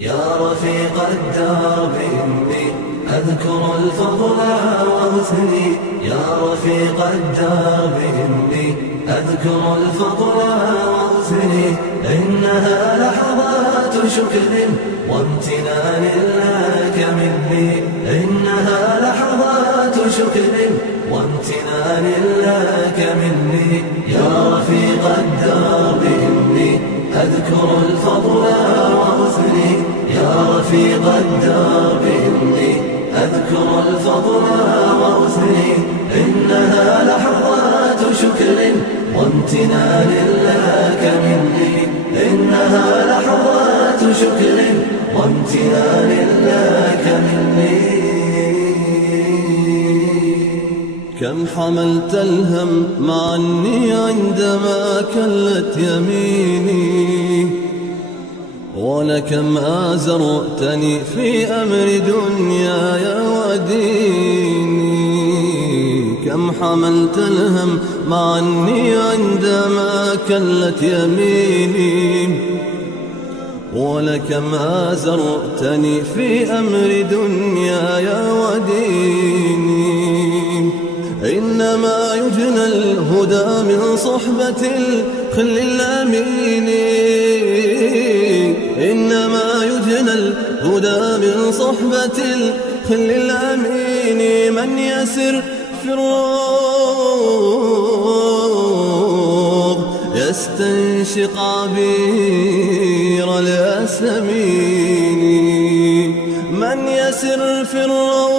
يا رفيق الدرب إني أذكر الفضل وأثني. يا رفيق الدرب إني أذكر الفضل وأثني. إنها لحظات شكر وامتنان لك مني. إنها لحظات شكر وامتنان لك مني. يا رفيق الدرب إني أذكر الفضل وأثني. يا رفيق الدرب إني أذكر الفضل وأثني. إنها لحظات شكر وامتنان لك مني. إنها لحظات شكر وامتنان لك مني. كم حملت الهم معني عندما كلت يميني، ولكم آزرتني في أمر دنياي وديني. كم حملت الهم معني عندما كلت يميني، ولكم آزرتني في أمر دنياي وديني. إنما يجنى الهدى من صحبة الخل الأمين. إنما يجنى الهدى من صحبة الخل الأمين. من يسر في الروض يستنشق عبير الياسمين. من يسر في الروض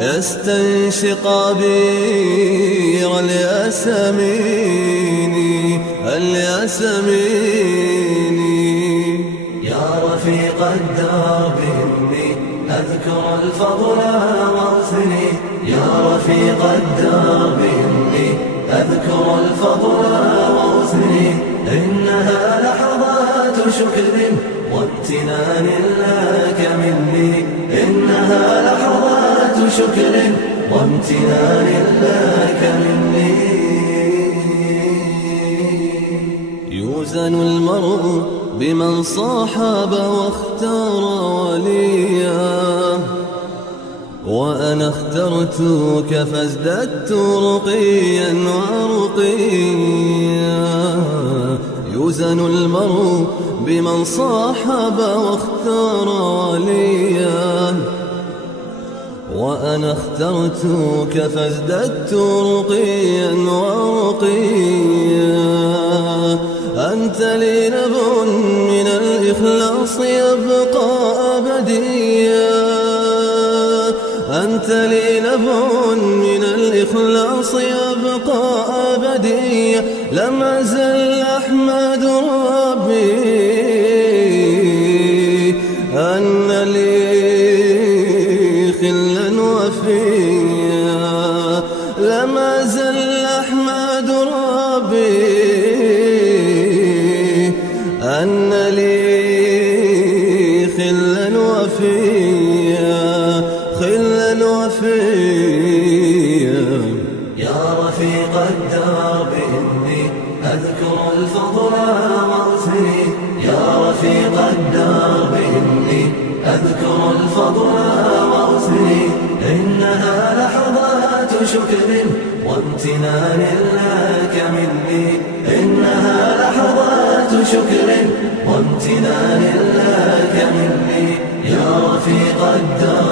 يستنشق عبير الياسمين. يا رفيق الدرب إني أذكر الفضل وأثني. يا رفيق الدرب إني أذكر الفضل وأثني. إنها لحظات شكر وامتنان لك مني. إنها لحظات شكر وامتنان لك مني. يوزن المرء بمن صاحب واختار وليا، وأنا اخترتك فازددت رقيا ورقيا. يوزن المرء بمن صاحب واختار وليا، وأنا اخترتك فازددت رقيا ورقيا. أنت لي نبع من الإخلاص يبقى أبديا. أنت لي نبع من الإخلاص يبقى أبديا. لم أزل أحمد ربي أن لي خلا وفيا. لم أزل أحمد ربي أن لي خلا وفيا. خلا وفيا. يا رفيق الدرب إني أذكر الفضل وأثني. يا رفيق الدرب إني أذكر الفضل وأثني. إنها لحظات شكر وامتنان لك مني. إنها لحظات شكر وامتنان لك مني. يا رفيق الدرب